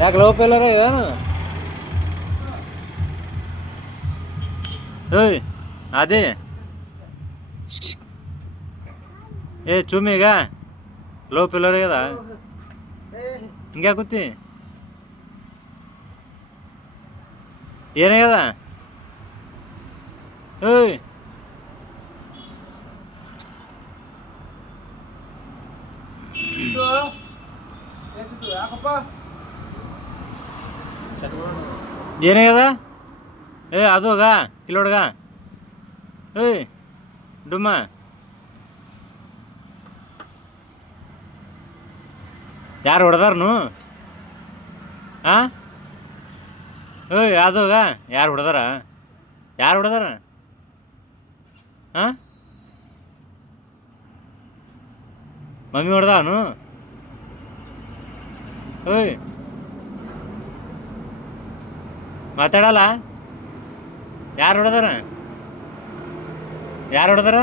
ಯಾಕೆ love failure ಇದಾನು? ಏಯ್ ಅದೇ ಏ ಚುಮ್ಮೀಗ ಲವ್ ಫೇಲರ್ ಆಗ್ಯದ. ಹಿಂಗೆ ಕೂತಿ ಏನಾಗ್ಯದ? ಏಯ್ ಏನಾಗ್ಯದ? ಏ ಅದು ಹೋಗ ಕಿಲೋಡ್ಗ. ಏಯ್ ಡುಮ್ಮ ಯಾರು ಹೊಡೆದಾರನು? ಹಾಂ ಏಯ್ ಅದೋಗ ಯಾರು ಹೊಡೆದಾರ? ಯಾರು ಹೊಡೆದಾರ? ಹಾಂ ಮಮ್ಮಿ ಹೊಡೆದಾನು? ಏಯ್ ಮಾತಾಡಲ್ಲ? ಯಾರು ಹೊಡೆದಾರ? ಯಾರು ಹೊಡೆದಾರ?